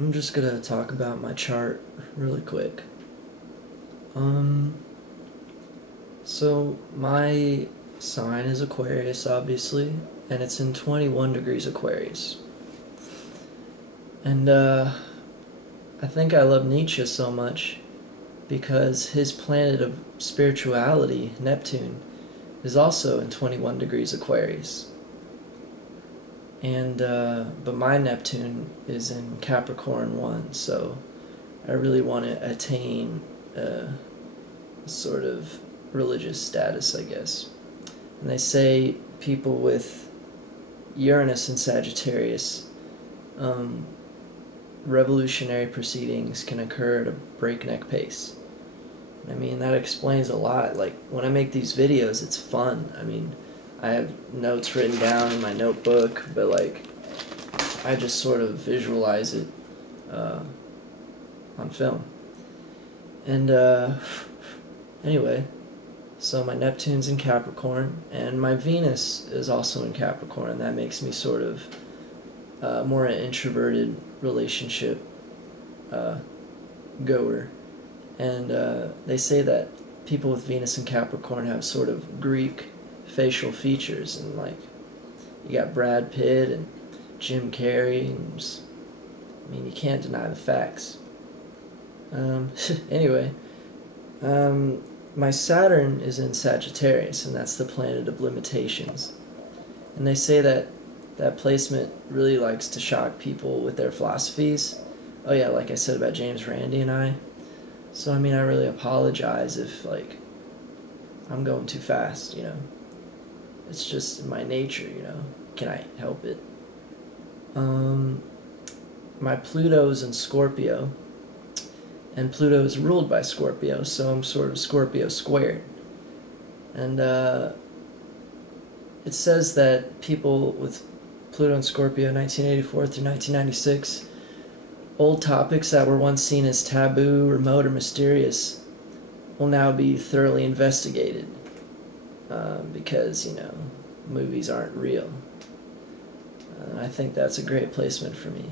I'm just gonna talk about my chart really quick. So my sign is Aquarius, obviously, and it's in 21 degrees Aquarius. And I think I love Nietzsche so much because his planet of spirituality, Neptune, is also in 21 degrees Aquarius. And but my Neptune is in Capricorn 1, so I really want to attain a sort of religious status, I guess. And they say people with Uranus and Sagittarius, revolutionary proceedings can occur at a breakneck pace. I mean, that explains a lot. Like, when I make these videos, it's fun. I mean, I have notes written down in my notebook, but, like, I just sort of visualize it on film. And, anyway, so my Neptune's in Capricorn, and my Venus is also in Capricorn, and that makes me sort of more an introverted relationship goer. And they say that people with Venus and Capricorn have sort of Greek facial features, and like you got Brad Pitt and Jim Carrey, and just, I mean, you can't deny the facts. Anyway, my Saturn is in Sagittarius, and that's the planet of limitations. And they say that that placement really likes to shock people with their philosophies. Oh yeah, like I said about James Randi and I. So, I mean, I really apologize if, like, I'm going too fast, you know. It's just my nature, you know. Can I help it? My Pluto's in Scorpio, and Pluto is ruled by Scorpio, so I'm sort of Scorpio squared. And it says that people with Pluto and Scorpio 1984 through 1996, old topics that were once seen as taboo, remote, or mysterious will now be thoroughly investigated because, you know, movies aren't real. I think that's a great placement for me.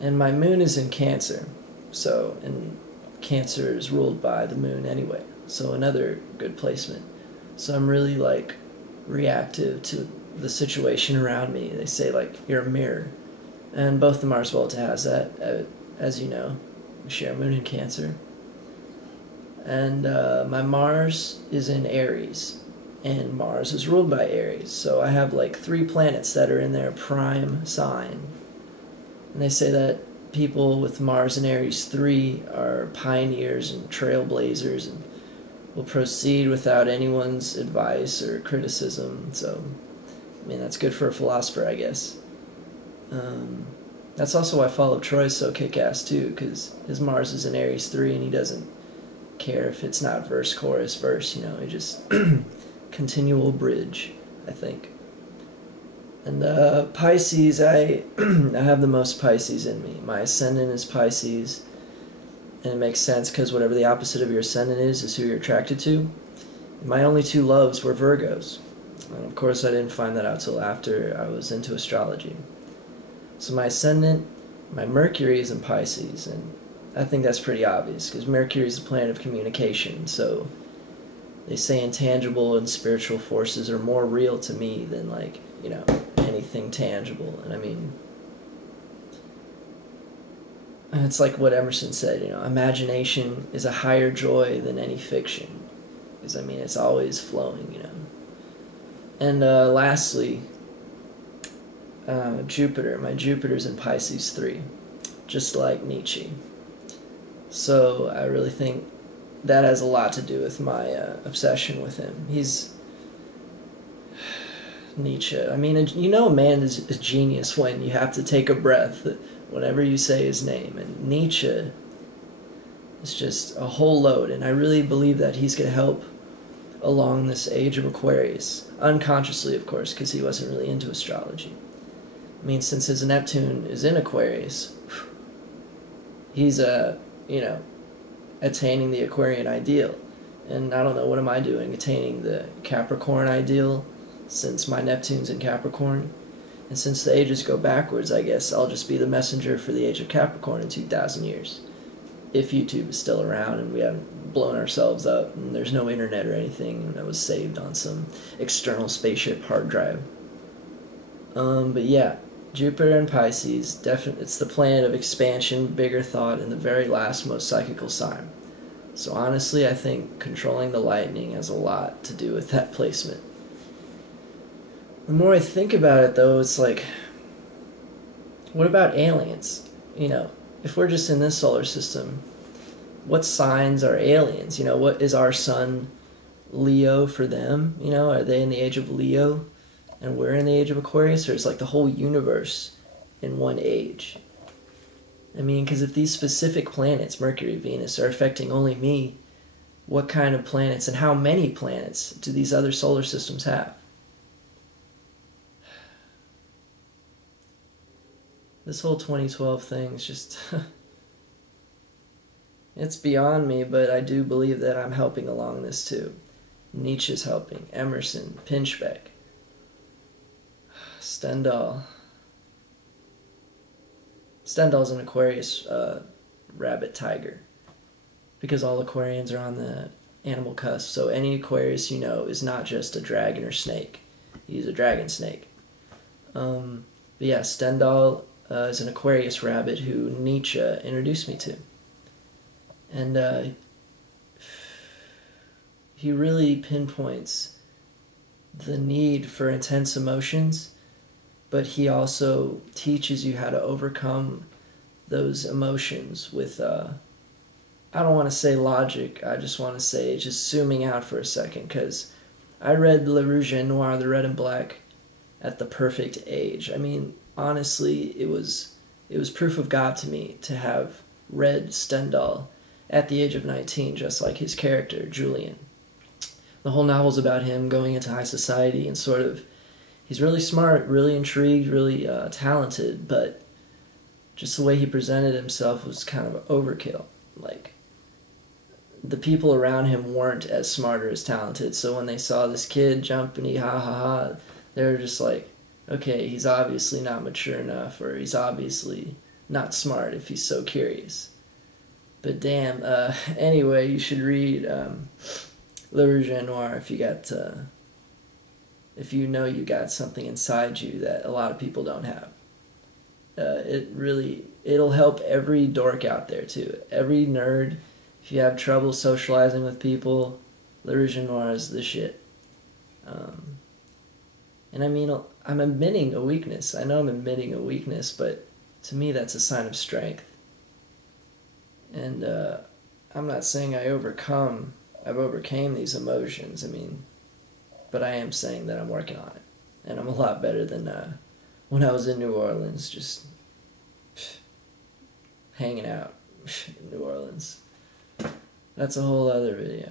And my moon is in Cancer, and Cancer is ruled by the moon anyway, so another good placement. So I'm really, like, reactive to the situation around me. They say, like, you're a mirror. And both the Mars Volta has that, as you know. We share moon in Cancer. And my Mars is in Aries, and Mars is ruled by Aries. So I have like 3 planets that are in their prime sign. And they say that people with Mars in Aries 3 are pioneers and trailblazers and will proceed without anyone's advice or criticism. So, I mean, that's good for a philosopher, I guess. That's also why Fall of Troy is so kick-ass too, because his Mars is in Aries 3 and he doesn't care if it's not verse, chorus, verse, you know, he just continual bridge, I think. And Pisces, I have the most Pisces in me. My ascendant is Pisces, and it makes sense because whatever the opposite of your ascendant is who you're attracted to. My only 2 loves were Virgos, and of course I didn't find that out till after I was into astrology. So my ascendant, my Mercury is in Pisces, and I think that's pretty obvious because Mercury is the planet of communication, so they say intangible and spiritual forces are more real to me than, like, you know, anything tangible. And I mean, it's like what Emerson said, you know, imagination is a higher joy than any fiction, because I mean, it's always flowing, you know. And lastly, Jupiter. My Jupiter's in Pisces 3, just like Nietzsche. So I really think that has a lot to do with my obsession with him. He's Nietzsche. I mean, you know, a man is a genius when you have to take a breath whenever you say his name. And Nietzsche is just a whole load, and I really believe that he's going to help along this age of Aquarius. Unconsciously, of course, because he wasn't really into astrology. I mean, since his Neptune is in Aquarius, he's, you know, attaining the Aquarian ideal. And I don't know, what am I doing? Attaining the Capricorn ideal, since my Neptune's in Capricorn. And since the ages go backwards, I guess I'll just be the messenger for the age of Capricorn in 2,000 years. If YouTube is still around and we haven't blown ourselves up and there's no internet or anything that was saved on some external spaceship hard drive. But yeah, Jupiter in Pisces, definitely, it's the planet of expansion, bigger thought, and the very last most psychical sign. So honestly, I think controlling the lightning has a lot to do with that placement. The more I think about it, though, it's like, what about aliens? You know, if we're just in this solar system, what signs are aliens? You know, what is our sun Leo for them? You know, are they in the age of Leo and we're in the age of Aquarius? Or it's like the whole universe in one age? I mean, because if these specific planets, Mercury, Venus, are affecting only me, what kind of planets and how many planets do these other solar systems have? This whole 2012 thing is just... it's beyond me, but I do believe that I'm helping along this too. Nietzsche's helping, Emerson, Pinchbeck, Stendhal. Stendhal's an Aquarius rabbit tiger, because all Aquarians are on the animal cusp. So any Aquarius you know is not just a dragon or snake. He's a dragon snake. But yeah, Stendhal is an Aquarius rabbit who Nietzsche introduced me to. And he really pinpoints the need for intense emotions, but he also teaches you how to overcome those emotions with, I don't want to say logic, I just want to say just zooming out for a second, because I read Le Rouge et Noir, The Red and Black, at the perfect age. I mean, honestly, it was proof of God to me to have read Stendhal at the age of 19, just like his character, Julian. The whole novel's about him going into high society and sort of, he's really smart, really intrigued, really talented, but just the way he presented himself was kind of overkill. Like, the people around him weren't as smart or as talented, so when they saw this kid jump and he ha ha ha, they were just like, okay, he's obviously not mature enough, or he's obviously not smart if he's so curious. But damn, anyway, you should read Le Rouge et Noir if you got, if you know you got something inside you that a lot of people don't have. It'll help every dork out there too. Every nerd, if you have trouble socializing with people, Le Rouge et Noir is the shit. And I mean, I'm admitting a weakness. I know I'm admitting a weakness, but to me that's a sign of strength. And I'm not saying I've overcame these emotions, I mean, but I am saying that I'm working on it. And I'm a lot better than when I was in New Orleans, just hanging out in New Orleans. That's a whole other video.